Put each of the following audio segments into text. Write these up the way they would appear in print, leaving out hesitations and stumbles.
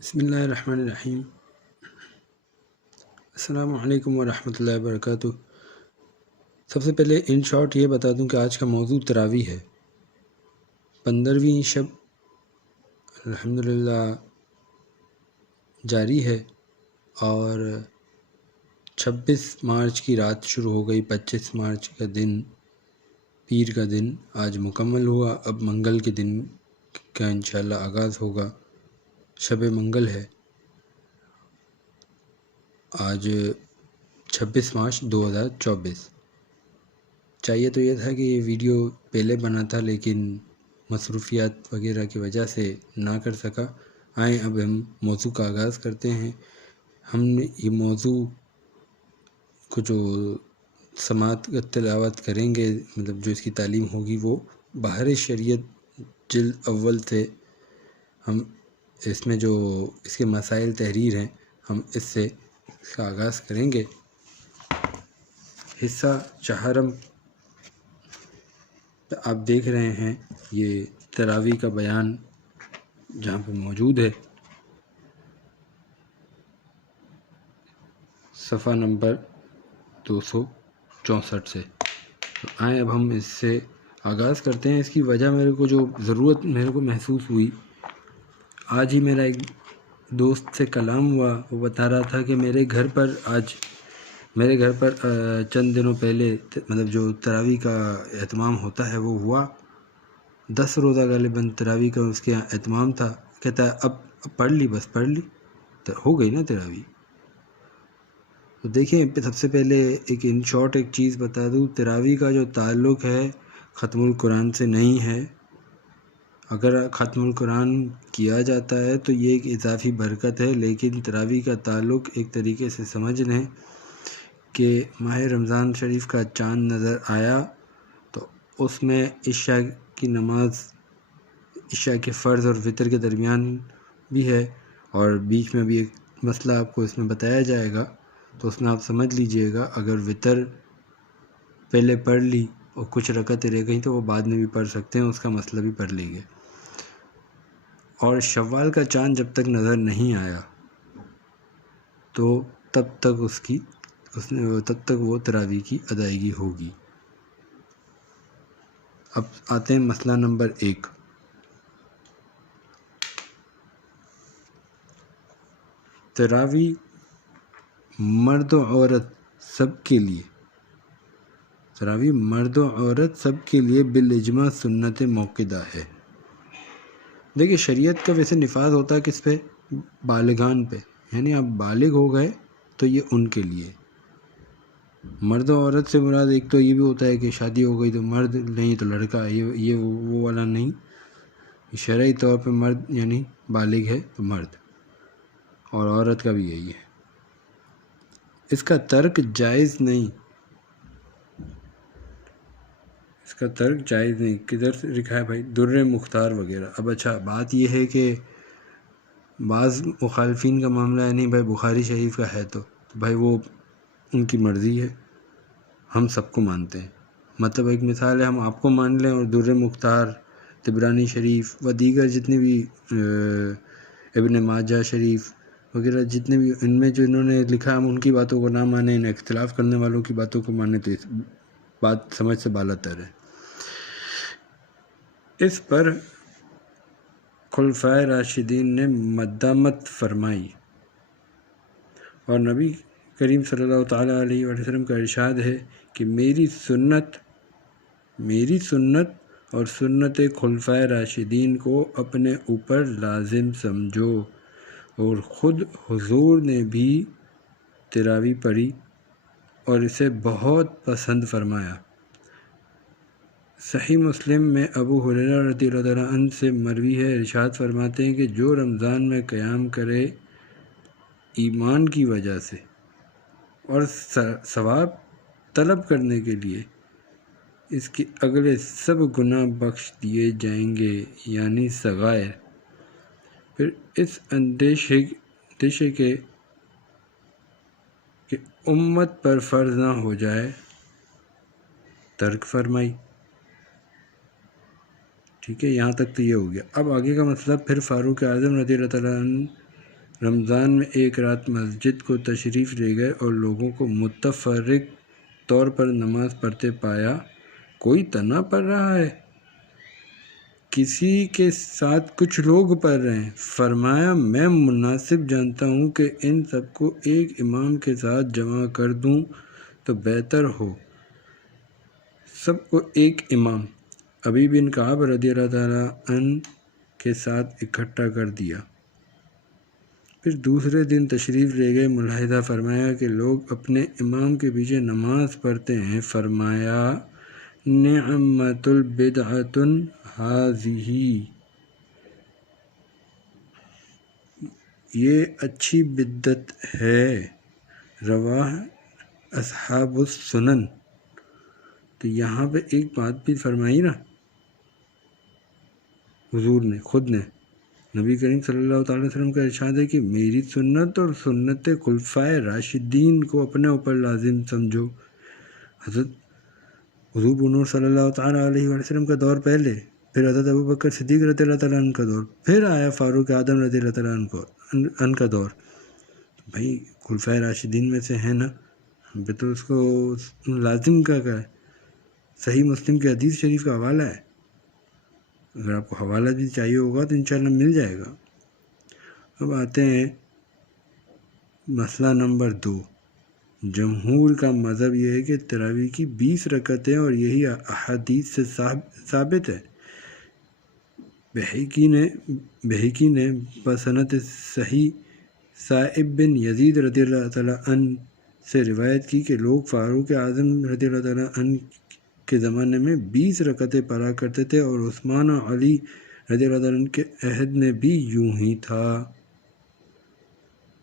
بسم اللہ الرحمن الرحیم۔ السلام علیکم ورحمۃ اللہ وبرکاتہ۔ سب سے پہلے ان شارٹ یہ بتا دوں کہ آج کا موضوع تراویح ہے۔ 15ویں شب الحمدللہ جاری ہے اور 26 مارچ کی رات شروع ہو گئی۔ 25 مارچ کا دن پیر کا دن آج مکمل ہوا۔ اب منگل کے دن کا انشاءاللہ آغاز ہوگا۔ شب منگل ہے آج 26 مارچ 2024۔ چاہیے تو یہ تھا کہ یہ ویڈیو پہلے بنا تھا لیکن مصروفیات وغیرہ کی وجہ سے نہ کر سکا۔ آئیں اب ہم موضوع کا آغاز کرتے ہیں۔ ہم یہ موضوع کو جو سماعت کا تلاوت کریں گے، مطلب جو اس کی تعلیم ہوگی، وہ بحر شریعت جلد اول سے ہم اس میں جو اس کے مسائل تحریر ہیں، ہم اس کا آغاز کریں گے۔ حصہ چہارم آپ دیکھ رہے ہیں، یہ تراویح کا بیان جہاں پہ موجود ہے، صفحہ نمبر 264 سے۔ تو آئیں اب ہم اس سے آغاز کرتے ہیں۔ اس کی وجہ میرے کو جو ضرورت میرے کو محسوس ہوئی، آج ہی میرا ایک دوست سے کلام ہوا۔ وہ بتا رہا تھا کہ میرے گھر پر چند دنوں پہلے مطلب جو تراویح کا اہتمام ہوتا ہے وہ ہوا۔ 10 روزہ غالباً تراویح کا اس کے اہتمام تھا۔ کہتا ہے اب پڑھ لی، بس پڑھ لی تو ہو گئی نا تراویح۔ تو دیکھیں، سب سے پہلے ایک ان شارٹ ایک چیز بتا دوں، تراویح کا جو تعلق ہے ختم القرآن سے نہیں ہے۔ اگر ختم القرآن کیا جاتا ہے تو یہ ایک اضافی برکت ہے، لیکن تراویح کا تعلق ایک طریقے سے سمجھ لیں کہ ماہ رمضان شریف کا چاند نظر آیا تو اس میں عشاء کی نماز، عشاء کے فرض اور وتر کے درمیان بھی ہے، اور بیچ میں بھی ایک مسئلہ آپ کو اس میں بتایا جائے گا، تو اس میں آپ سمجھ لیجئے گا۔ اگر وتر پہلے پڑھ لی اور کچھ رکعتیں رہ گئیں تو وہ بعد میں بھی پڑھ سکتے ہیں، اس کا مسئلہ بھی پڑھ لیجئے۔ اور شوال کا چاند جب تک نظر نہیں آیا تو تب تک وہ تراویح کی ادائیگی ہوگی۔ اب آتے ہیں مسئلہ نمبر 1۔ تراویح مرد و عورت سب کے لیے، تراویح مرد و عورت سب کے لیے بالاجماع سنت موقدہ ہے۔ دیکھیں، شریعت کا ویسے نفاذ ہوتا ہے کس پہ؟ بالغان پہ، یعنی آپ بالغ ہو گئے تو یہ ان کے لیے۔ مرد و عورت سے مراد ایک تو یہ بھی ہوتا ہے کہ شادی ہو گئی تو مرد، نہیں تو لڑکا، یہ وہ والا نہیں۔ شرعی طور پہ مرد یعنی بالغ ہے تو مرد، اور عورت کا بھی یہی ہے۔ اس کا ترک جائز نہیں، اس کا ترک جائز نہیں۔ کدھر سے لکھا ہے بھائی؟ در مختار وغیرہ۔ اب اچھا، بات یہ ہے کہ بعض مخالفین کا معاملہ ہے، نہیں بھائی بخاری شریف کا ہے تو بھائی وہ ان کی مرضی ہے، ہم سب کو مانتے ہیں۔ مطلب ایک مثال ہے، ہم آپ کو مان لیں اور در مختار، طبرانی شریف و دیگر جتنے بھی ابن ماجہ شریف وغیرہ جتنے بھی ان میں جو انہوں نے لکھا، ہم ان کی باتوں کو نہ مانیں، ان اختلاف کرنے والوں کی باتوں کو مانیں، تو اس بات سمجھ سے بالا تر ہے۔ اس پر خلفائے راشدین نے مدامت فرمائی، اور نبی کریم صلی اللہ تعالیٰ علیہ وسلم کا ارشاد ہے کہ میری سنت اور سنت خلفائے راشدین کو اپنے اوپر لازم سمجھو۔ اور خود حضور نے بھی تراویح پڑھی اور اسے بہت پسند فرمایا۔ صحیح مسلم میں ابو ہریرہ رضی اللہ عنہ عنہ سے مروی ہے، ارشاد فرماتے ہیں کہ جو رمضان میں قیام کرے ایمان کی وجہ سے اور ثواب طلب کرنے کے لیے، اس کے اگلے سب گناہ بخش دیے جائیں گے، یعنی صغائر۔ پھر اس اندیشے کہ امت پر فرض نہ ہو جائے ترک فرمائی۔ ٹھیک ہے، یہاں تک تو یہ ہو گیا۔ اب آگے کا مسئلہ، پھر فاروق اعظم رضی اللہ تعالیٰ عنہ رمضان میں ایک رات مسجد کو تشریف لے گئے اور لوگوں کو متفرق طور پر نماز پڑھتے پایا۔ کوئی تنہا پڑھ رہا ہے، کسی کے ساتھ کچھ لوگ پڑھ رہے ہیں۔ فرمایا میں مناسب جانتا ہوں کہ ان سب کو ایک امام کے ساتھ جمع کر دوں تو بہتر ہو۔ سب کو ایک امام ابی بن کعب رضی اللہ تعالیٰ عنہ کے ساتھ اکٹھا کر دیا۔ پھر دوسرے دن تشریف لے گئے، ملاحظہ فرمایا کہ لوگ اپنے امام کے پیچھے نماز پڑھتے ہیں۔ فرمایا نعمت البدعۃ ھذہ، یہ اچھی بدعت ہے۔ رواہ اصحاب السنن۔ تو یہاں پہ ایک بات بھی فرمائی نا حضور نے خود نے، نبی کریم صلی اللہ تعالیٰ علیہ وسلم کا ارشاد ہے کہ میری سنت اور سنت خلفائے راشدین کو اپنے اوپر لازم سمجھو۔ حضرت حضور بنور صلی اللہ تعالیٰ علیہ وسلم کا دور پہلے، پھر حضرت ابوبکر صدیق رضی اللہ تعالیٰ عنہ کا دور، پھر آیا فاروق اعظم رضی اللہ تعالیٰ عنہ کا دور۔ بھائی خلفائے راشدین میں سے ہے نا، ہم پہ تو اس کو لازم کا ہے۔ صحیح مسلم کے حدیث شریف کا حوالہ ہے، اگر آپ کو حوالہ بھی چاہیے ہوگا تو انشاءاللہ مل جائے گا۔ اب آتے ہیں مسئلہ نمبر 2۔ جمہور کا مذہب یہ ہے کہ تراویح کی 20 رکعتیں، اور یہی احادیث سے ثابت ہے۔ بہقی نے بسند صحیح صائب بن یزید رضی اللہ تعالیٰ عنہ سے روایت کی کہ لوگ فاروق اعظم رضی اللہ تعالیٰ عنہ کے زمانے میں 20 رکعتیں پڑھا کرتے تھے، اور عثمان و علی رضی اللہ تعالیٰ عنہ کے عہد میں بھی یوں ہی تھا۔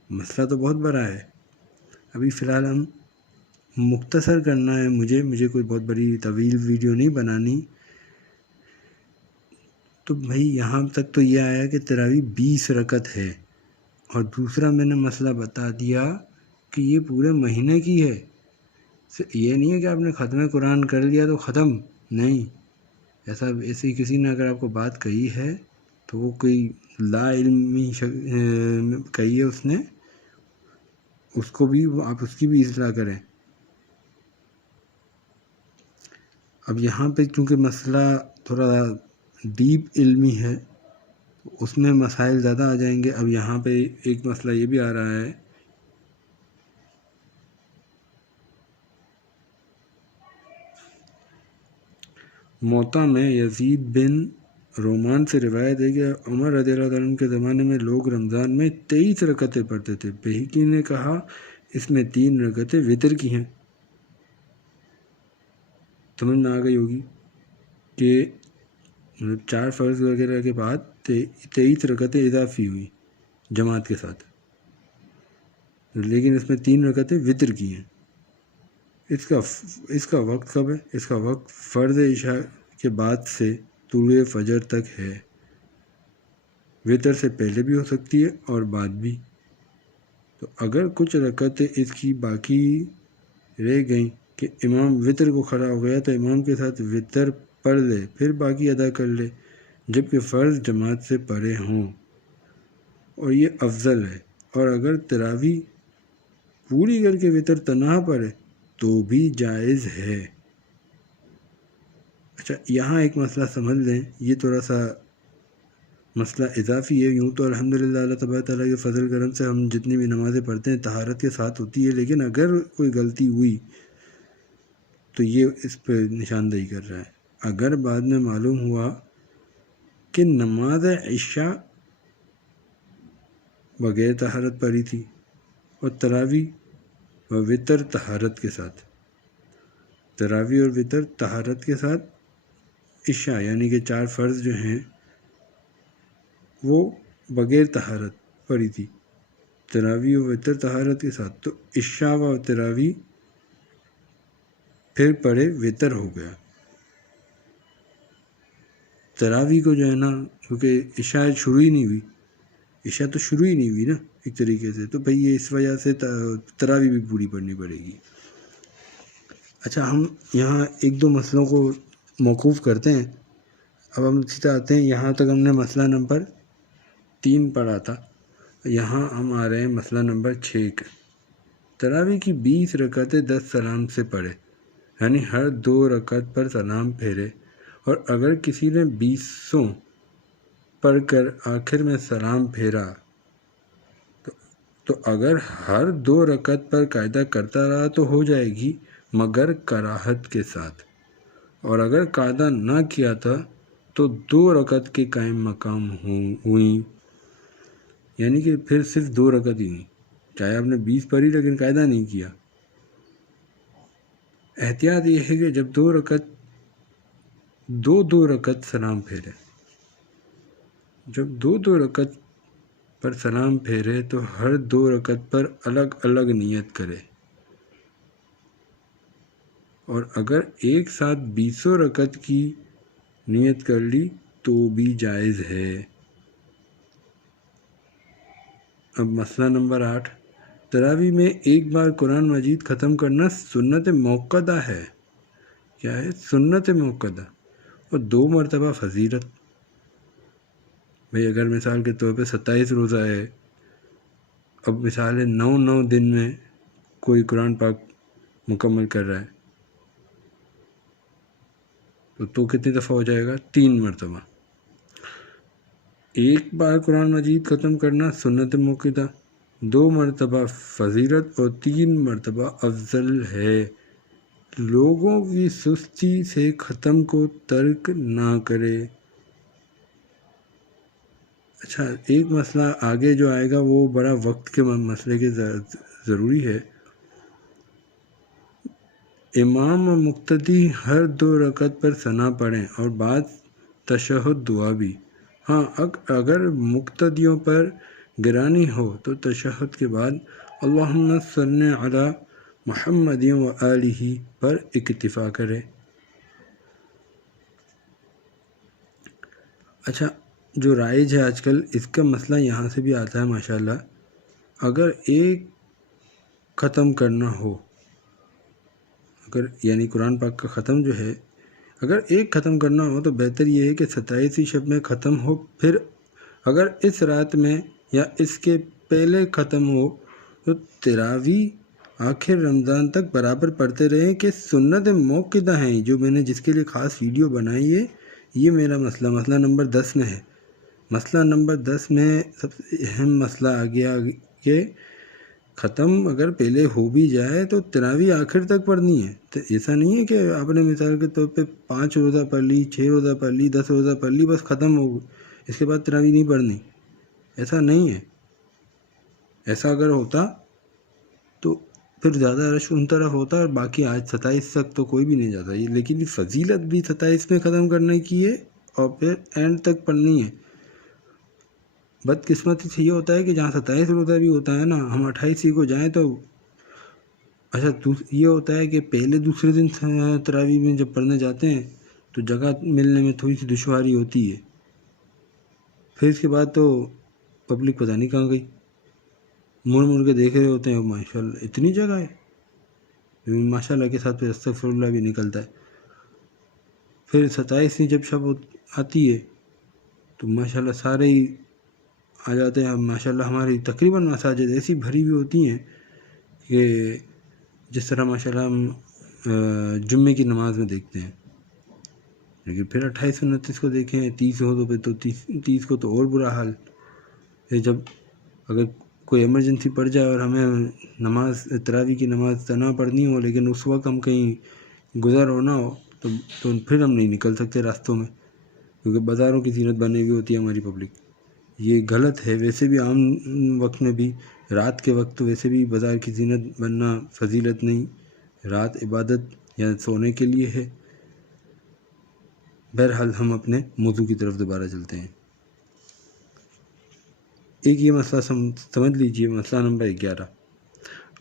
مسئلہ تو بہت بڑا ہے، ابھی فی الحال ہم مختصر کرنا ہے، مجھے کوئی بہت بڑی طویل ویڈیو نہیں بنانی۔ تو بھائی یہاں تک تو یہ آیا کہ تراویح 20 رکعت ہے، اور دوسرا میں نے مسئلہ بتا دیا کہ یہ پورے مہینے کی ہے۔ یہ نہیں ہے کہ آپ نے ختم قرآن کر لیا تو ختم، نہیں، ایسے کسی نے اگر آپ کو بات کہی ہے تو وہ کوئی لا علمی کہی ہے اس نے، اس کو بھی آپ اس کی بھی اصلاح کریں۔ اب یہاں پہ چونکہ مسئلہ تھوڑا ڈیپ علمی ہے، اس میں مسائل زیادہ آ جائیں گے۔ اب یہاں پہ ایک مسئلہ یہ بھی آ رہا ہے موطا میں یزید بن رومان سے روایت ہے کہ عمر رضی اللہ عنہ کے زمانے میں لوگ رمضان میں 23 رکعتیں پڑھتے تھے۔ بہقی نے کہا اس میں 3 رکعتیں وتر کی ہیں۔ سمجھ میں آ گئی ہوگی کہ 4 فرض وغیرہ کے بعد 23 رکعتیں اضافی ہوئی جماعت کے ساتھ، لیکن اس میں 3 رکعتیں وتر کی ہیں۔ اس کا وقت کب ہے؟ اس کا وقت فرض عشاء کے بعد سے طلوع فجر تک ہے۔ وتر سے پہلے بھی ہو سکتی ہے اور بعد بھی۔ تو اگر کچھ رکعتیں اس کی باقی رہ گئیں کہ امام وتر کو کھڑا ہو گیا تو امام کے ساتھ وتر پڑھ لے، پھر باقی ادا کر لے، جبکہ فرض جماعت سے پڑھے ہوں، اور یہ افضل ہے۔ اور اگر تراویح پوری کر کے وتر تنہا پڑھے تو بھی جائز ہے۔ اچھا یہاں ایک مسئلہ سمجھ لیں، یہ تھوڑا سا مسئلہ اضافی ہے۔ یوں تو الحمدللہ اللہ تبارک تعالیٰ کے فضل کرم سے ہم جتنی بھی نمازیں پڑھتے ہیں طہارت کے ساتھ ہوتی ہے، لیکن اگر کوئی غلطی ہوئی تو یہ اس پہ نشاندہی کر رہا ہے۔ اگر بعد میں معلوم ہوا کہ نماز عشاء بغیر طہارت پڑھی تھی اور تراویح و وتر طہارت کے ساتھ، تراویح اور وتر طہارت کے ساتھ، عشاء یعنی کہ 4 فرض جو ہیں وہ بغیر طہارت پڑھی تھی، تراویح و وتر طہارت کے ساتھ، تو عشاء و تراویح پھر پڑھے وتر ہو گیا۔ تراویح کو جو ہے نا، کیونکہ عشاء شروع ہی نہیں ہوئی، عشاء تو شروع ہی نہیں ہوئی نا ایک طریقے سے، تو بھئی یہ اس وجہ سے تراویح بھی پوری پڑھنی پڑے گی۔ اچھا ہم یہاں 1-2 مسئلوں کو موقوف کرتے ہیں۔ اب ہم سیدھا آتے ہیں، یہاں تک ہم نے مسئلہ نمبر 3 پڑھا تھا۔ یہاں ہم آ رہے ہیں مسئلہ نمبر 6 کا۔ تراویح کی 20 رکعتیں 10 سلام سے پڑھے، یعنی ہر 2 رکعت پر سلام پھیرے، اور اگر کسی نے 20 پڑھ کر آخر میں سلام پھیرا تو اگر ہر 2 رکعت پر قاعدہ کرتا رہا تو ہو جائے گی، مگر کراہت کے ساتھ، اور اگر قاعدہ نہ کیا تھا تو 2 رکعت کے قائم مقام ہوئیں، یعنی کہ پھر صرف 2 رکعت ہی ہوئیں، چاہے آپ نے 20 پڑھی لیکن قاعدہ نہیں کیا۔ احتیاط یہ ہے کہ جب 2 رکعت سلام پھیرے، جب 2 رکعت پر سلام پھیرے تو ہر 2 رکعت پر الگ الگ نیت کرے، اور اگر ایک ساتھ 20 رکعت کی نیت کر لی تو بھی جائز ہے۔ اب مسئلہ نمبر 8، تراویح میں ایک بار قرآن مجید ختم کرنا سنت موقدہ ہے۔ کیا ہے؟ سنت موقدہ، اور 2 مرتبہ فضیلت۔ بھئی اگر مثال کے طور پہ 27 روزہ ہے، اب مثال ہے 9 دن میں کوئی قرآن پاک مکمل کر رہا ہے تو کتنی دفعہ ہو جائے گا؟ 3 مرتبہ۔ ایک بار قرآن مجید ختم کرنا سنت موقدہ، 2 مرتبہ فضیلت، اور 3 مرتبہ افضل ہے۔ لوگوں کی سستی سے ختم کو ترک نہ کرے۔ اچھا، ایک مسئلہ آگے جو آئے گا وہ بڑا وقت کے مسئلے کے ضروری ہے۔ امام و مقتدی ہر 2 رکعت پر ثنا پڑھیں اور بعد تشہد دعا بھی۔ ہاں، اگر مقتدیوں پر گرانی ہو تو تشہد کے بعد اللہم صلی علی محمد و آلہ پر اکتفا کرے۔ اچھا، جو رائج ہے آج کل، اس کا مسئلہ یہاں سے بھی آتا ہے ماشاءاللہ۔ اگر ایک ختم کرنا ہو، یعنی قرآن پاک کا ختم جو ہے، اگر ایک ختم کرنا ہو تو بہتر یہ ہے کہ 27ویں شب میں ختم ہو، پھر اگر اس رات میں یا اس کے پہلے ختم ہو تو تراویح آخر رمضان تک برابر پڑھتے رہیں، کہ سنت موقدہ ہیں جو میں نے جس کے لیے خاص ویڈیو بنائی ہے۔ یہ میرا مسئلہ نمبر 10 میں ہے۔ مسئلہ نمبر 10 میں سب سے اہم مسئلہ آ گیا کہ ختم اگر پہلے ہو بھی جائے تو تراویح آخر تک پڑھنی ہے۔ تو ایسا نہیں ہے کہ آپ نے مثال کے طور پہ 5 روزہ پڑھ لی، 6 روزہ پڑھ لی، 10 روزہ پڑھ لی، بس ختم ہو، اس کے بعد تراویح نہیں پڑھنی۔ ایسا نہیں ہے۔ ایسا اگر ہوتا تو پھر زیادہ رش ان طرف ہوتا، اور باقی آج 27 تک تو کوئی بھی نہیں جاتا۔ لیکن یہ فضیلت بھی 27 میں ختم کرنے کی ہے اور پھر اینڈ تک پڑھنی ہے۔ بدقسمتی سے یہ ہوتا ہے کہ جہاں 27 روزہ بھی ہوتا ہے نا، ہم 28 کو جائیں تو اچھا یہ ہوتا ہے کہ پہلے دوسرے دن تراویح میں جب پڑھنے جاتے ہیں تو جگہ ملنے میں تھوڑی سی دشواری ہوتی ہے، پھر اس کے بعد تو پبلک پتہ نہیں کہاں گئی، مڑ کے دیکھ رہے ہوتے ہیں، ماشاءاللہ اتنی جگہ ہے، ماشاءاللہ کے ساتھ پھر استغفر اللہ بھی نکلتا ہے۔ پھر 27ویں جب شب آتی ہے تو ماشاءاللہ سارے ہی آ جاتے ہیں۔ ماشاءاللہ ہماری تقریباً مساجد ایسی بھری ہوئی ہوتی ہیں کہ جس طرح ماشاءاللہ ہم جمعے کی نماز میں دیکھتے ہیں۔ لیکن پھر 28 29 کو دیکھیں، 30 ہو تو پھر تو 30 کو تو اور برا حال۔ پھر جب اگر کوئی ایمرجنسی پڑ جائے اور ہمیں تراویح کی نماز نہ پڑھنی ہو، لیکن اس وقت ہم کہیں گزر ہونا ہو تو پھر ہم نہیں نکل سکتے راستوں میں، کیونکہ بازاروں کی زینت بنی ہوئی ہوتی ہے ہماری پبلک۔ یہ غلط ہے۔ ویسے بھی عام وقت میں بھی، رات کے وقت تو ویسے بھی بازار کی زینت بننا فضیلت نہیں، رات عبادت یا سونے کے لیے ہے۔ بہرحال ہم اپنے موضوع کی طرف دوبارہ چلتے ہیں۔ ایک یہ مسئلہ سمجھ لیجئے، مسئلہ نمبر 11،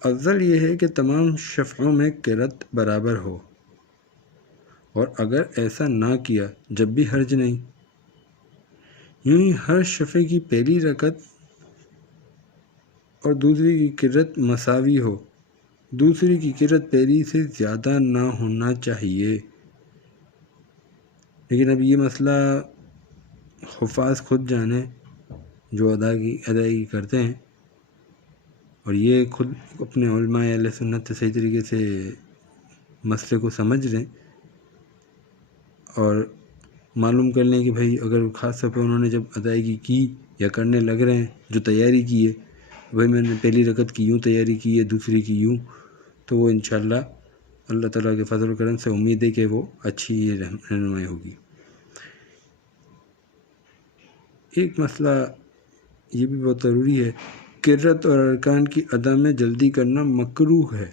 افضل یہ ہے کہ تمام شفعوں میں قرأت برابر ہو، اور اگر ایسا نہ کیا جب بھی حرج نہیں۔ یوں ہی ہر شفع کی پہلی رکعت اور دوسری کی قرأت مساوی ہو، دوسری کی قرأت پہلی سے زیادہ نہ ہونا چاہیے۔ لیکن اب یہ مسئلہ حفاظ خود جانے، جو ادائیگی کرتے ہیں، اور یہ خود اپنے علماء اہل سنت سے صحیح طریقے سے مسئلے کو سمجھ لیں اور معلوم کر لیں کہ بھائی اگر خاص طور پہ انہوں نے جب ادائیگی کی یا کرنے لگ رہے ہیں، جو تیاری کی ہے، بھائی میں نے پہلی رکعت کی یوں تیاری کی ہے، دوسری کی یوں، تو وہ انشاءاللہ اللہ تعالیٰ کے فضل و کرم سے امید ہے کہ وہ اچھی رہنمائی ہوگی۔ ایک مسئلہ یہ بھی بہت ضروری ہے، کرت اور ارکان کی ادا میں جلدی کرنا مکروہ ہے،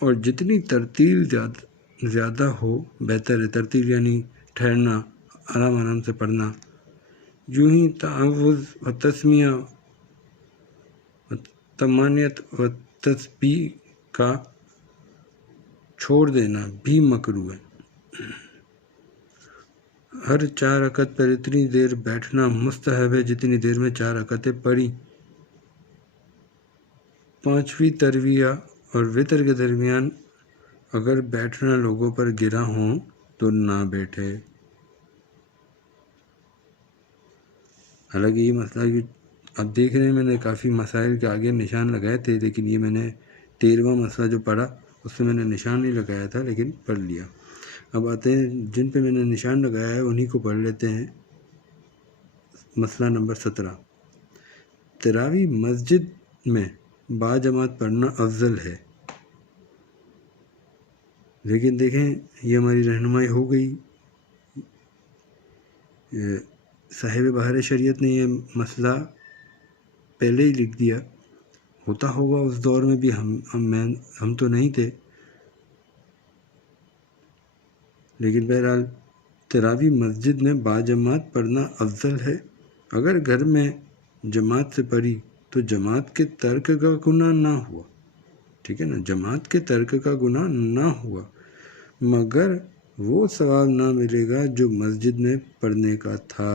اور جتنی ترتیل زیادہ ہو بہتر ہے۔ ترتیل یعنی ٹھہرنا، آرام سے پڑھنا، یوں ہی تعوذ و تسمیہ و تمانیت و تسبیح کا چھوڑ دینا بھی مکروہ ہے۔ ہر 4 رکعت پر اتنی دیر بیٹھنا مستحب ہے جتنی دیر میں 4 رکعتیں پڑھی۔ 5ویں ترویہ اور وتر کے درمیان اگر بیٹھنا لوگوں پر گرا ہوں تو نہ بیٹھے۔ حالانکہ یہ مسئلہ اب دیکھ رہے ہیں، میں نے کافی مسائل کے آگے نشان لگائے تھے، لیکن یہ میں نے 13واں مسئلہ جو پڑھا اس سے میں نے نشان نہیں لگایا تھا، لیکن پڑھ لیا۔ اب آتے ہیں جن پہ میں نے نشان لگایا ہے انہی کو پڑھ لیتے ہیں۔ مسئلہ نمبر 17، تراویح مسجد میں باجماعت پڑھنا افضل ہے، لیکن دیکھیں یہ ہماری رہنمائی ہو گئی، صاحب بہار شریعت نے یہ مسئلہ پہلے ہی لکھ دیا، ہوتا ہوگا اس دور میں بھی، ہم تو نہیں تھے، لیکن بہرحال تراویح مسجد میں باجماعت پڑھنا افضل ہے۔ اگر گھر میں جماعت سے پڑھی تو جماعت کے ترک کا گناہ نہ ہوا، ٹھیک ہے نا، جماعت کے ترک کا گناہ نہ ہوا، مگر وہ ثواب نہ ملے گا جو مسجد میں پڑھنے کا تھا۔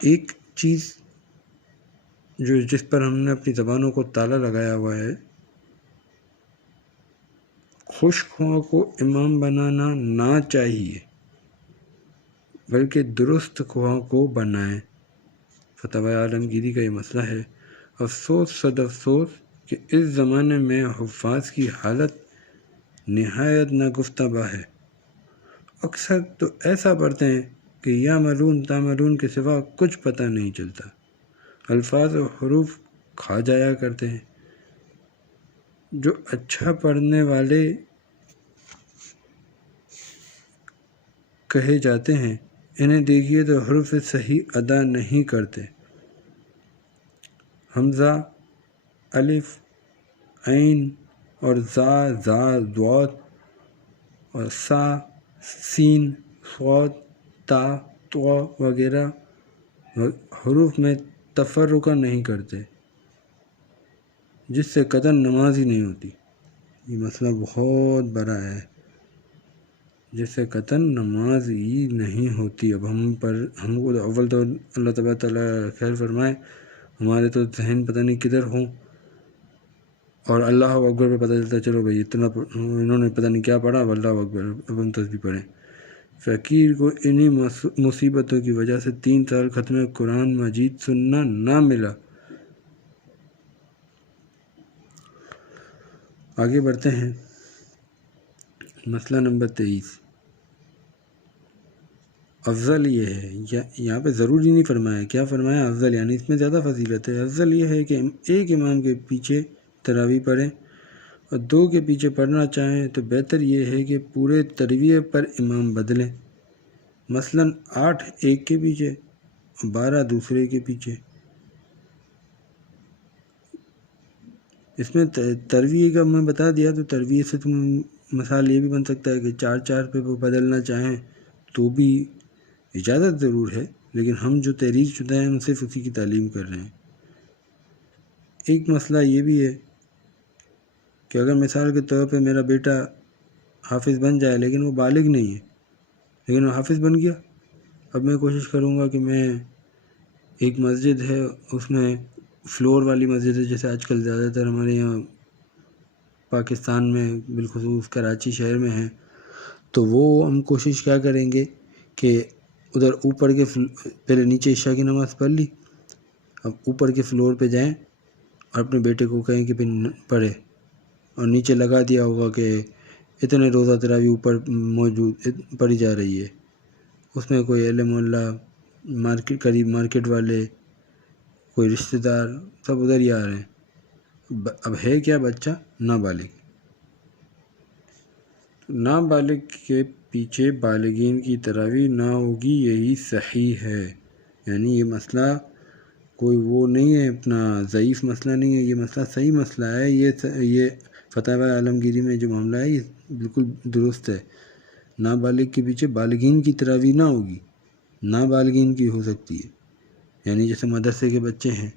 ایک چیز جس پر ہم نے اپنی زبانوں کو تالا لگایا ہوا ہے، خشک خواہ کو امام بنانا نہ چاہیے بلکہ درست خواہ کو بنائیں۔ فتاوی عالمگیری کا یہ مسئلہ ہے۔ افسوس صد افسوس کہ اس زمانے میں حفاظ کی حالت نہایت ناگفتہ ہے۔ اکثر تو ایسا پڑھتے ہیں کہ یعملون تعملون کے سوا کچھ پتہ نہیں چلتا، الفاظ و حروف کھا جایا کرتے ہیں۔ جو اچھا پڑھنے والے کہے جاتے ہیں انہیں دیکھیے تو حروف صحیح ادا نہیں کرتے، حمزہ، الف، عین اور زا، ضاد اور سا، سین، صاد، تا، طا وغیرہ حروف میں تفرقہ نہیں کرتے، جس سے قطعاً نماز ہی نہیں ہوتی۔ یہ مسئلہ بہت بڑا ہے، جس سے قطعاً نماز ہی نہیں ہوتی۔ اب ہم کو اول تو اللہ تبارک تعالیٰ خیر فرمائے، ہمارے تو ذہن پتہ نہیں کدھر ہوں، اور اللہ اکبر پہ پتہ چلتا ہے چلو بھائی اتنا انہوں نے پتہ نہیں کیا پڑھا، اب اللہ اکبر، اب ہم تسبیح پڑھیں۔ فقیر کو انہی مصیبتوں کی وجہ سے 3 سال ختم قرآن مجید سننا نہ ملا۔ آگے بڑھتے ہیں۔ مسئلہ نمبر 23، افضل یہ ہے، یہاں پہ ضروری نہیں فرمایا، کیا فرمایا؟ افضل، یعنی اس میں زیادہ فضیلت ہے۔ افضل یہ ہے کہ ایک امام کے پیچھے تراویح پڑھیں، اور 2 کے پیچھے پڑھنا چاہیں تو بہتر یہ ہے کہ پورے ترویہ پر امام بدلیں، مثلاً 8 ایک کے پیچھے اور 12 دوسرے کے پیچھے۔ اس میں ترویہ کا میں بتا دیا، تو ترویہ سے تم مثال یہ بھی بن سکتا ہے کہ 4 پہ وہ بدلنا چاہیں تو بھی اجازت ضرور ہے، لیکن ہم جو تحریر شدہ ہیں ہم صرف اسی کی تعلیم کر رہے ہیں۔ ایک مسئلہ یہ بھی ہے کہ اگر مثال کے طور پہ میرا بیٹا حافظ بن جائے لیکن وہ بالغ نہیں ہے، لیکن وہ حافظ بن گیا، اب میں کوشش کروں گا کہ میں ایک مسجد ہے اس میں فلور والی مسجد ہے، جیسے آج کل زیادہ تر ہمارے یہاں پاکستان میں بالخصوص کراچی شہر میں ہیں، تو وہ ہم کوشش کیا کریں گے کہ ادھر اوپر کے پہلے نیچے عشاء کی نماز پڑھ لی، اب اوپر کے فلور پہ جائیں اور اپنے بیٹے کو کہیں کہ پھر پڑھے، اور نیچے لگا دیا ہوگا کہ اتنے روزہ تراویح اوپر موجود پڑھی جا رہی ہے، اس میں کوئی اہل محلہ، قریب مارکیٹ والے، کوئی رشتہ دار، سب ادھر ہی آ رہے ہیں۔ اب ہے کیا بچہ نابالغ، نابالغ کے پیچھے بالغین کی تراویح نہ ہوگی، یہی صحیح ہے۔ یعنی یہ مسئلہ کوئی وہ نہیں ہے، اپنا ضعیف مسئلہ نہیں ہے، یہ مسئلہ صحیح مسئلہ ہے۔ یہ فتاوی عالمگیری میں جو معاملہ ہے یہ بالکل درست ہے۔ نابالغ کے پیچھے بالغین کی تراویح نہ ہوگی، نابالغین کی ہو سکتی ہے۔ یعنی جیسے مدرسے کے بچے ہیں،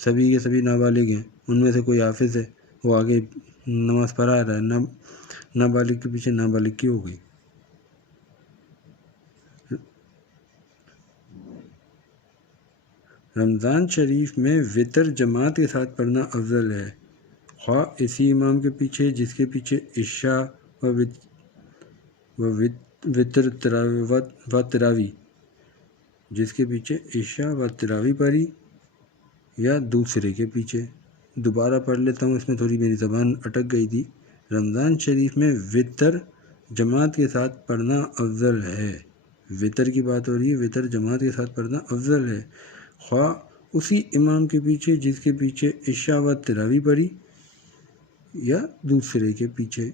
سبھی کے سبھی نابالغ ہیں، ان میں سے کوئی حافظ ہے، وہ آگے نماز پڑھا رہا ہے، نابالغ کے پیچھے نابالغ کی ہو گئی۔ رمضان شریف میں وطر جماعت کے ساتھ پڑھنا افضل ہے، خواہ اسی امام کے پیچھے جس کے پیچھے عشاء و وطر تراویح جس کے پیچھے عشاء و تراویح پڑھی، یا دوسرے کے پیچھے۔ دوبارہ پڑھ لیتا ہوں، اس میں تھوڑی میری زبان اٹک گئی تھی۔ رمضان شریف میں وطر جماعت کے ساتھ پڑھنا افضل ہے، وطر کی بات ہو رہی ہے، وطر جماعت کے ساتھ پڑھنا افضل ہے، خواہ اسی امام کے پیچھے جس کے پیچھے عشاء و تراویح پڑھی، یا دوسرے کے پیچھے۔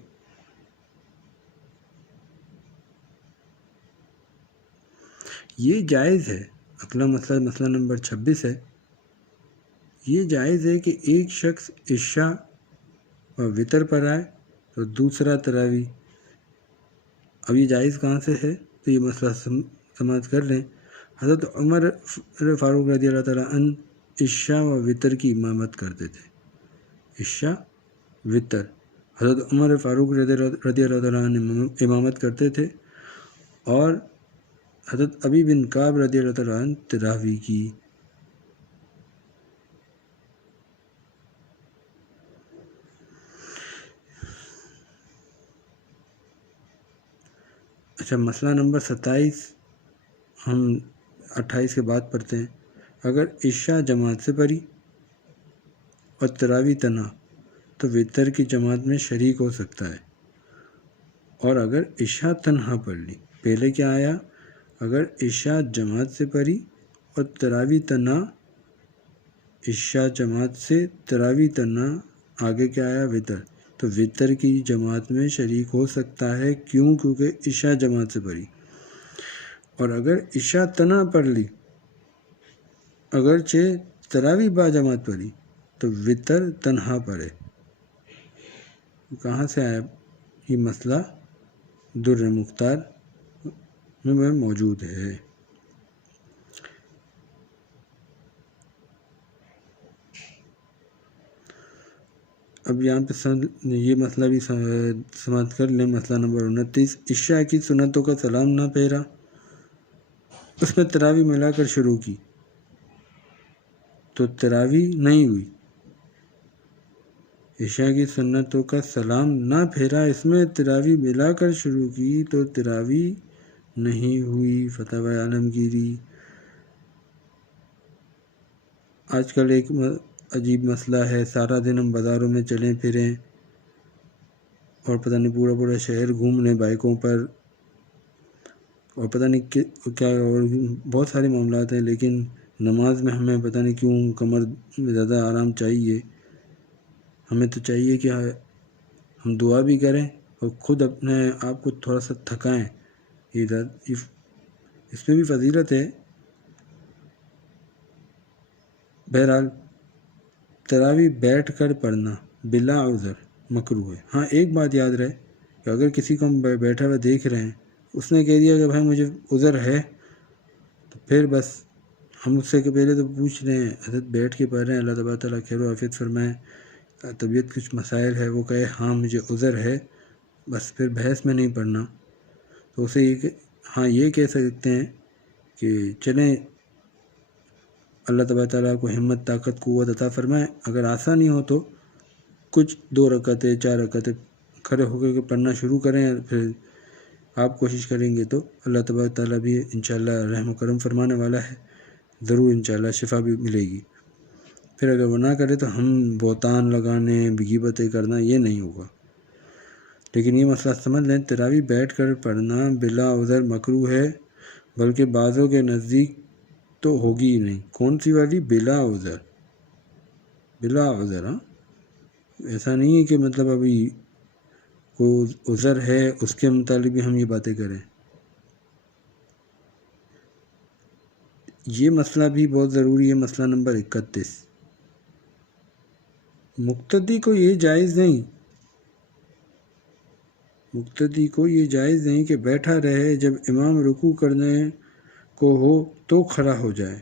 یہ جائز ہے، اگلا مسئلہ نمبر 26 ہے۔ یہ جائز ہے کہ ایک شخص عشاء و وطر پڑھائے تو دوسرا تراویح۔ اب یہ جائز کہاں سے ہے؟ تو یہ مسئلہ سماعت کر لیں۔ حضرت عمر فاروق رضی اللہ تعالیٰ عنہ عشاء و وطر کی امامت کرتے تھے، عشاء وطر حضرت عمر فاروق رضی اللہ تعالیٰ عنہ امامت کرتے تھے، اور حضرت ابی بن کعب رضی اللہ تعالیٰ عنہ تراویح کی۔ اچھا، مسئلہ نمبر 27 ہم 28 کے بعد پڑھتے ہیں۔ اگر عشاء جماعت سے پڑھی اور تراویح تنہا تو وطر کی جماعت میں شریک ہو سکتا ہے، اور اگر عشاء تنہا پڑھ لی، پہلے کیا آیا؟ اگر عشاء جماعت سے پڑھی اور تراویح تنہا، عشاء جماعت سے تراویح تنہا، آگے کیا آیا؟ وطر، تو وطر کی جماعت میں شریک ہو سکتا ہے، کیوں؟ کیونکہ عشاء جماعت سے پڑھی۔ اور اگر عشاء تنہا پڑھ لی، اگرچہ تراویح با جماعت پڑھی، تو وطر تنہا پڑھے۔ کہاں سے آیا یہ مسئلہ؟ در مختار میں موجود ہے۔ اب یہاں پہ یہ مسئلہ بھی سماعت کر لیں۔ مسئلہ نمبر 29، عشاء کی سنتوں کا سلام نہ پھیرا، اس میں تراویح ملا کر شروع کی تو تراویح نہیں ہوئی۔ عشاء کی سنتوں کا سلام نہ پھیرا، اس میں تراویح ملا کر شروع کی تو تراویح نہیں ہوئی۔ فتاوی عالمگیری۔ آج کل ایک عجیب مسئلہ ہے، سارا دن ہم بازاروں میں چلیں پھریں اور پتہ نہیں پورا شہر گھوم لیں بائکوں پر، اور پتہ نہیں کیا، اور بہت سارے معاملات ہیں، لیکن نماز میں ہمیں پتہ نہیں کیوں کمر میں زیادہ آرام چاہیے۔ ہمیں تو چاہیے کہ ہم دعا بھی کریں اور خود اپنے آپ کو تھوڑا سا تھکائیں، اس میں بھی فضیلت ہے۔ بہرحال تراویح بیٹھ کر پڑھنا بلا عذر مکروہ ہے۔ ہاں، ایک بات یاد رہے کہ اگر کسی کو ہم بیٹھا ہوا دیکھ رہے ہیں، اس نے کہہ دیا کہ بھائی مجھے عذر ہے، تو پھر بس ہم اس سے کہ پہلے تو پوچھ رہے ہیں، حضرت بیٹھ کے پڑھ رہے ہیں، اللہ تبارک تعالیٰ خیر و عافیت فرمائے، طبیعت کچھ مسائل ہے، وہ کہے ہاں مجھے عذر ہے، بس پھر بحث میں نہیں پڑھنا۔ تو اسے یہ کہہ سکتے ہیں کہ چلیں اللہ تبارک تعالیٰ کو ہمت، طاقت، قوت عطا فرمائے، اگر آسانی ہو تو کچھ 2 رکعتیں 4 رکعتیں کھڑے ہو کے پڑھنا شروع کریں، پھر آپ کوشش کریں گے تو اللہ تبارک تعالیٰ بھی انشاءاللہ رحم و کرم فرمانے والا ہے، ضرور انشاءاللہ شفا بھی ملے گی۔ پھر اگر وہ نہ کرے تو ہم بہتان لگانے، غیبتیں کرنا، یہ نہیں ہوگا۔ لیکن یہ مسئلہ سمجھ لیں، تراویح بیٹھ کر پڑھنا بلا عذر مکروہ ہے، بلکہ بعضوں کے نزدیک تو ہوگی ہی نہیں۔ کون سی والی؟ بلا عذر، بلا عذر۔ ہاں، ایسا نہیں ہے کہ مطلب ابھی کوئی عذر ہے اس کے متعلق بھی ہم یہ باتیں کریں۔ یہ مسئلہ بھی بہت ضروری ہے، مسئلہ نمبر 31۔ مقتدی کو یہ جائز نہیں، مقتدی کو یہ جائز نہیں کہ بیٹھا رہے، جب امام رکوع کرنے کو ہو تو کھڑا ہو جائے۔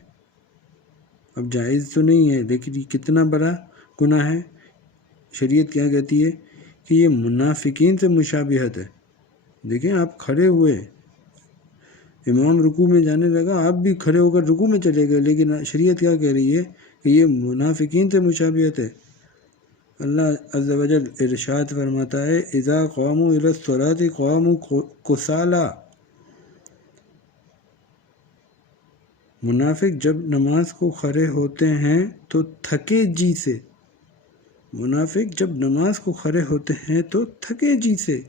اب جائز تو نہیں ہے، لیکن یہ کتنا بڑا گناہ ہے۔ شریعت کیا کہتی ہے کہ یہ منافقین سے مشابہت ہے۔ دیکھیں، آپ کھڑے ہوئے، امام رکوع میں جانے لگا، آپ بھی کھڑے ہو کر رکوع میں چلے گئے، لیکن شریعت کیا کہہ رہی ہے کہ یہ منافقین سے مشابہت ہے۔ اللہ عز و جل ارشاد فرماتا ہے، اذا قاموا الی الصلاۃ قاموا کسالی۔ منافق جب نماز کو کھڑے ہوتے ہیں تو تھکے جی سے، منافق جب نماز کو کھڑے ہوتے ہیں تو تھکے جی سے۔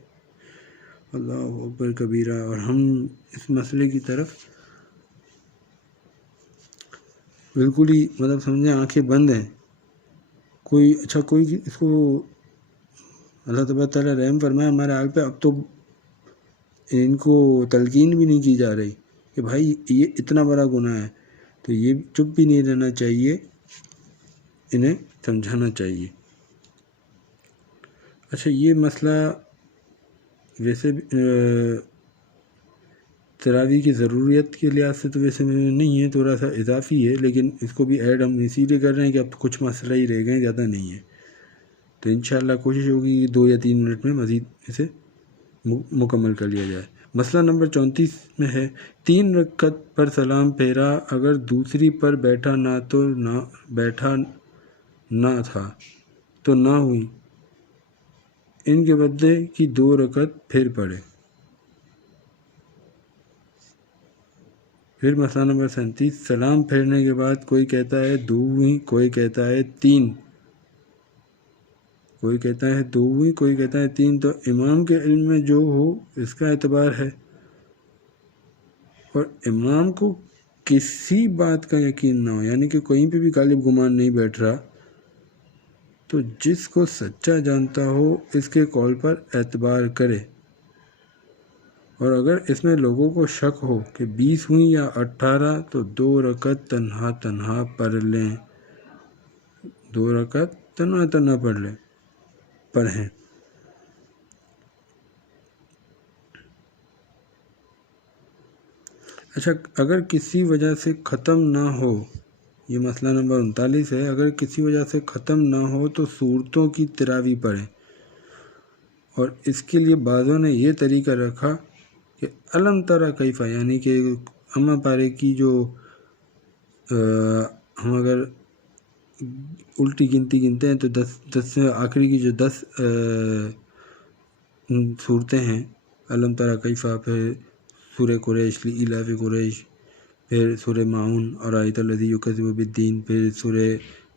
اللہ اکبر کبیرہ۔ اور ہم اس مسئلے کی طرف بالکل ہی مطلب سمجھیں آنکھیں بند ہیں۔ کوئی اس کو اللہ تبارک تعالیٰ رحم فرمائے ہمارے حال پہ، اب تو ان کو تلقین بھی نہیں کی جا رہی کہ بھائی یہ اتنا بڑا گناہ ہے، تو یہ چپ بھی نہیں رہنا چاہیے، انہیں سمجھانا چاہیے۔ اچھا، یہ مسئلہ ویسے تراویح کی ضروریت کے لحاظ سے تو ویسے نہیں ہے، تھوڑا سا اضافی ہے، لیکن اس کو بھی ایڈ ہم اسی لیے کر رہے ہیں کہ اب کچھ مسئلہ ہی رہ گئے، زیادہ نہیں ہے۔ تو انشاءاللہ کوشش ہوگی 2 یا 3 منٹ میں مزید اسے مکمل کر لیا جائے۔ مسئلہ نمبر 34 میں ہے، 3 رکعت پر سلام پھیرا، اگر دوسری پر بیٹھا نہ تھا تو نہ ہوئی، ان کے بدلے کی 2 رکعت پھر پڑھے۔ پھر مسئلہ نمبر 37، سلام پھیرنے کے بعد کوئی کہتا ہے 2 ہوئی، کوئی کہتا ہے 3، کوئی کہتا ہے 2 ہوئی، کوئی کہتا ہے 3، تو امام کے علم میں جو ہو اس کا اعتبار ہے، اور امام کو کسی بات کا یقین نہ ہو، یعنی کہ کہیں پہ بھی غالب گمان نہیں بیٹھ رہا، تو جس کو سچا جانتا ہو اس کے قول پر اعتبار کرے، اور اگر اس میں لوگوں کو شک ہو کہ 20 ہوئیں یا 18، تو 2 رکعت تنہا پڑھ لیں، 2 رکعت تنہا پڑھیں۔ اچھا، اگر کسی وجہ سے ختم نہ ہو، یہ مسئلہ نمبر 39 ہے، اگر کسی وجہ سے ختم نہ ہو تو صورتوں کی تراویح پڑھیں، اور اس کے لیے بعضوں نے یہ طریقہ رکھا کہ علم تری کیف، یعنی کہ اماں پارے کی جو ہم اگر الٹی گنتی گنتے ہیں تو 10 سے آخری کی جو 10 صورتیں ہیں، علم تری کیف، پھر سورہ قریش، لإیلاف قریش، پھر سورہ معون، ارأیت الذی یکذب بالدین، پھر سورہ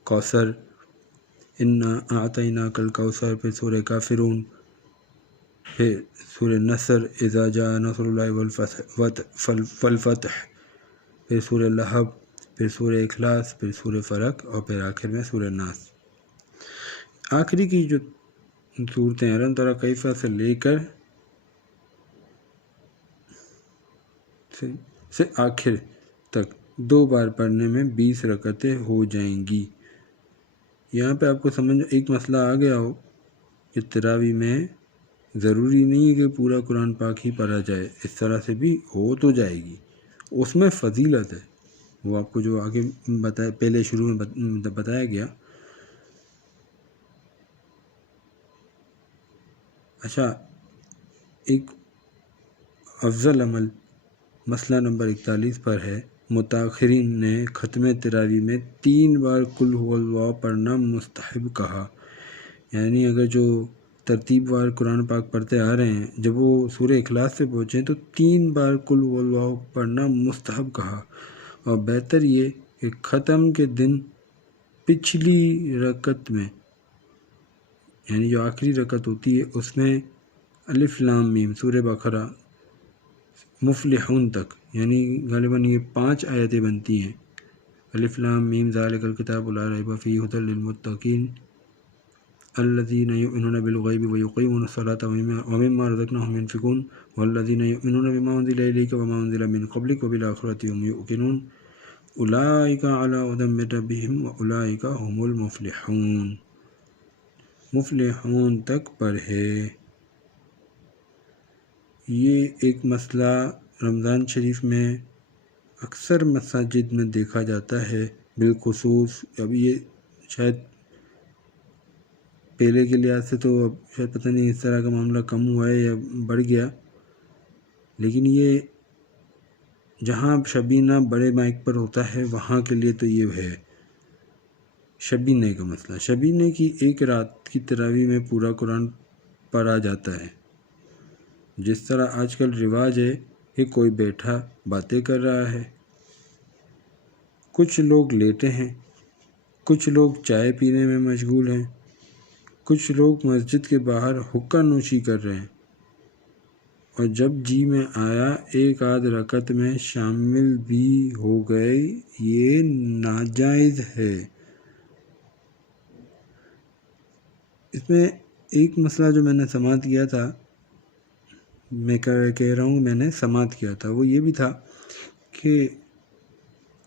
کوثر، انا اعطیناک الکوثر، پھر سورہ کافرون، پھر سورہ نصر، اذا جاء نصر اللہ والفتح، پھر سورہ لہب، پھر سورہ اخلاص، پھر سورہ فرق، اور پھر آخر میں سورہ ناس۔ آخری کی جو صورتیں علم تری کیف سے لے کر سے آخر تک 2 بار پڑھنے میں 20 رکعتیں ہو جائیں گی۔ یہاں پہ آپ کو سمجھ ایک مسئلہ آ گیا ہو کہ تراویح میں ضروری نہیں ہے کہ پورا قرآن پاک ہی پڑھا جائے، اس طرح سے بھی ہو تو جائے گی، اس میں فضیلت ہے، وہ آپ کو جو آگے پہلے شروع میں بتایا گیا۔ اچھا، ایک افضل عمل مسئلہ نمبر 41 پر ہے، متاخرین نے ختم تراویح میں 3 بار قل هو اللہ پڑھنا مستحب کہا۔ یعنی اگر جو ترتیب وار قرآن پاک پڑھتے آ رہے ہیں، جب وہ سورہ اخلاص سے پہنچیں تو 3 بار قل هو اللہ پڑھنا مستحب کہا، اور بہتر یہ کہ ختم کے دن پچھلی رکعت میں، یعنی جو آخری رکعت ہوتی ہے اس میں الف لام میم سورہ بقرہ مفلحون تک، یعنی غالباً یہ 5 آیتیں بنتی ہیں، الف لام میم ذالک الکتاب لا ریب فیہ ھدی للمتقین الذین یؤمنون بالغیب ویقیمون الصلاۃ ومما رزقناہم ینفقون والذین یؤمنون بما انزل الیک وما انزل من قبلک وبالآخرۃ هم یوقنون اولئک علی ھدی من ربہم واولئک هم المفلحون، مفلحون تک پڑھے۔ یہ ایک مسئلہ رمضان شریف میں اکثر مساجد میں دیکھا جاتا ہے، بالخصوص اب یہ شاید پہلے کے لحاظ سے تو اب شاید پتہ نہیں اس طرح کا معاملہ کم ہوا ہے یا بڑھ گیا، لیکن یہ جہاں شبینہ بڑے مائک پر ہوتا ہے وہاں کے لیے تو یہ ہے شبینے کا مسئلہ۔ شبینے کی ایک رات کی تراویح میں پورا قرآن پڑھا جاتا ہے، جس طرح آج کل رواج ہے کہ کوئی بیٹھا باتیں کر رہا ہے، کچھ لوگ لیٹے ہیں، کچھ لوگ چائے پینے میں مشغول ہیں، کچھ لوگ مسجد کے باہر حقہ نوشی کر رہے ہیں، اور جب جی میں آیا ایک آدھ رکعت میں شامل بھی ہو گئے۔ یہ ناجائز ہے۔ اس میں ایک مسئلہ جو میں نے سماعت کیا تھا، میں کہہ رہا ہوں میں نے سماعت کیا تھا، وہ یہ بھی تھا کہ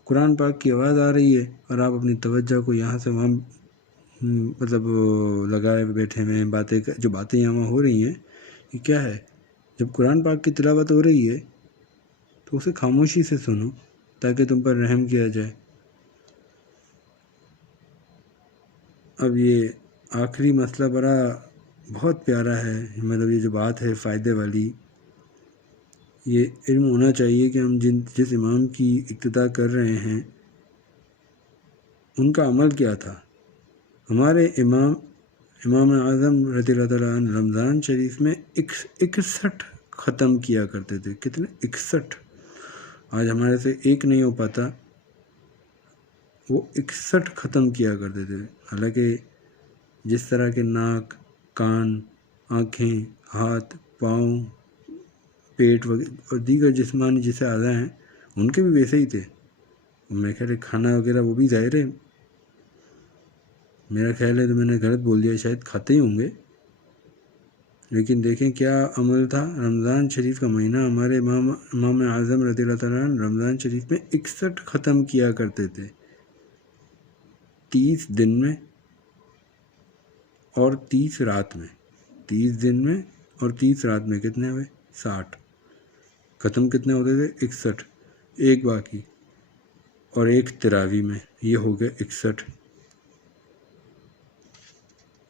قرآن پاک کی آواز آ رہی ہے اور آپ اپنی توجہ کو یہاں سے وہاں مطلب لگائے بیٹھے ہوئے ہیں، جو باتیں یہاں ہو رہی ہیں یہ کیا ہے؟ جب قرآن پاک کی تلاوت ہو رہی ہے تو اسے خاموشی سے سنو تاکہ تم پر رحم کیا جائے۔ اب یہ آخری مسئلہ بہت پیارا ہے، مطلب یہ جو بات ہے فائدے والی، یہ علم ہونا چاہیے کہ ہم جس امام کی اقتداء کر رہے ہیں ان کا عمل کیا تھا۔ ہمارے امام اعظم رضی اللہ تعالیٰ عنہ رمضان شریف میں 61 ختم کیا کرتے تھے۔ کتنے؟ 61۔ آج ہمارے سے ایک نہیں ہو پاتا، وہ 61 ختم کیا کرتے تھے۔ حالانکہ جس طرح کے ناک، کان، آنکھیں، ہاتھ، پاؤں، پیٹ اور دیگر جسمانی جسے اعضاء ہیں ان کے بھی ویسے ہی تھے۔ میں خیال ہے کھانا وغیرہ وہ بھی ظاہر ہے، میرا خیال ہے تو میں نے غلط بول دیا، شاید کھاتے ہی ہوں گے، لیکن دیکھیں کیا عمل تھا۔ رمضان شریف کا مہینہ ہمارے امام اعظم رضی اللہ تعالیٰ عنہ رمضان شریف میں 61 ختم کیا کرتے تھے، 30 دن میں اور 30 رات میں۔ 30 دن میں اور 30 رات میں کتنے ہوئے؟ 60۔ ختم کتنے ہوتے تھے؟ 61۔ ایک باقی اور ایک تراویح میں، یہ ہو گئے 61۔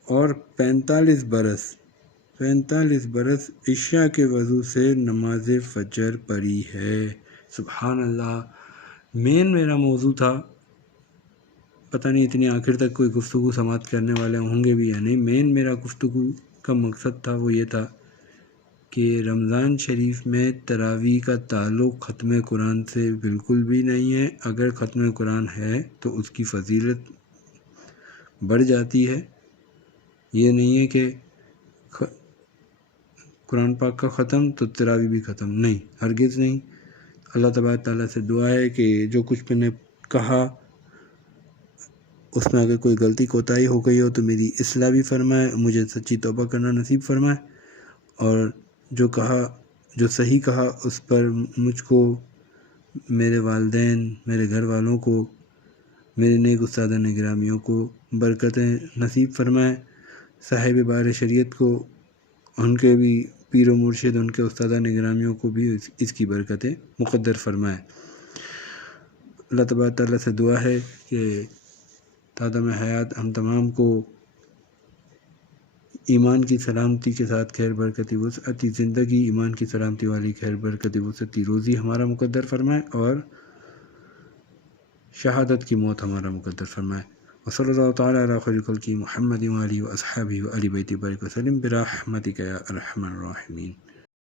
اور 45 برس عشاء کے وضو سے نماز فجر پڑھی ہے۔ سبحان اللہ۔ میرا موضوع تھا، پتہ نہیں اتنی آخر تک کوئی گفتگو سماعت کرنے والے ہوں گے بھی یا نہیں۔ میرا گفتگو کا مقصد تھا وہ یہ تھا کہ رمضان شریف میں تراویح کا تعلق ختم قرآن سے بالکل بھی نہیں ہے۔ اگر ختم قرآن ہے تو اس کی فضیلت بڑھ جاتی ہے۔ یہ نہیں ہے کہ قرآن پاک کا ختم تو تراویح بھی ختم، نہیں، ہرگز نہیں۔ اللہ تبارک تعالیٰ سے دعا ہے کہ جو کچھ میں نے کہا اس میں اگر کوئی غلطی کوتاہی ہو گئی ہو تو میری اصلاح بھی فرمائے، مجھے سچی توبہ کرنا نصیب فرمائے، اور جو صحیح کہا اس پر مجھ کو، میرے والدین، میرے گھر والوں کو، میرے نیک استادان گرامیوں کو برکتیں نصیب فرمائے، صاحب بار شریعت کو، ان کے بھی پیر و مرشد، ان کے استادان گرامیوں کو بھی اس کی برکتیں مقدر فرمائے۔ اللہ تبارک تعالیٰ سے دعا ہے کہ تادم حیات ہم تمام کو ایمان کی سلامتی کے ساتھ خیر برکتی وسعتی زندگی، ایمان کی سلامتی والی خیر برکتی وسعتی روزی ہمارا مقدر فرمائے، اور شہادت کی موت ہمارا مقدر فرمائے۔ وصلی اللہ تعالیٰ علی خیر خلقہ محمد و آلہ و اصحابہ و اہل بیتہ وبارک وسلم برحمتک یا ارحم الراحمین.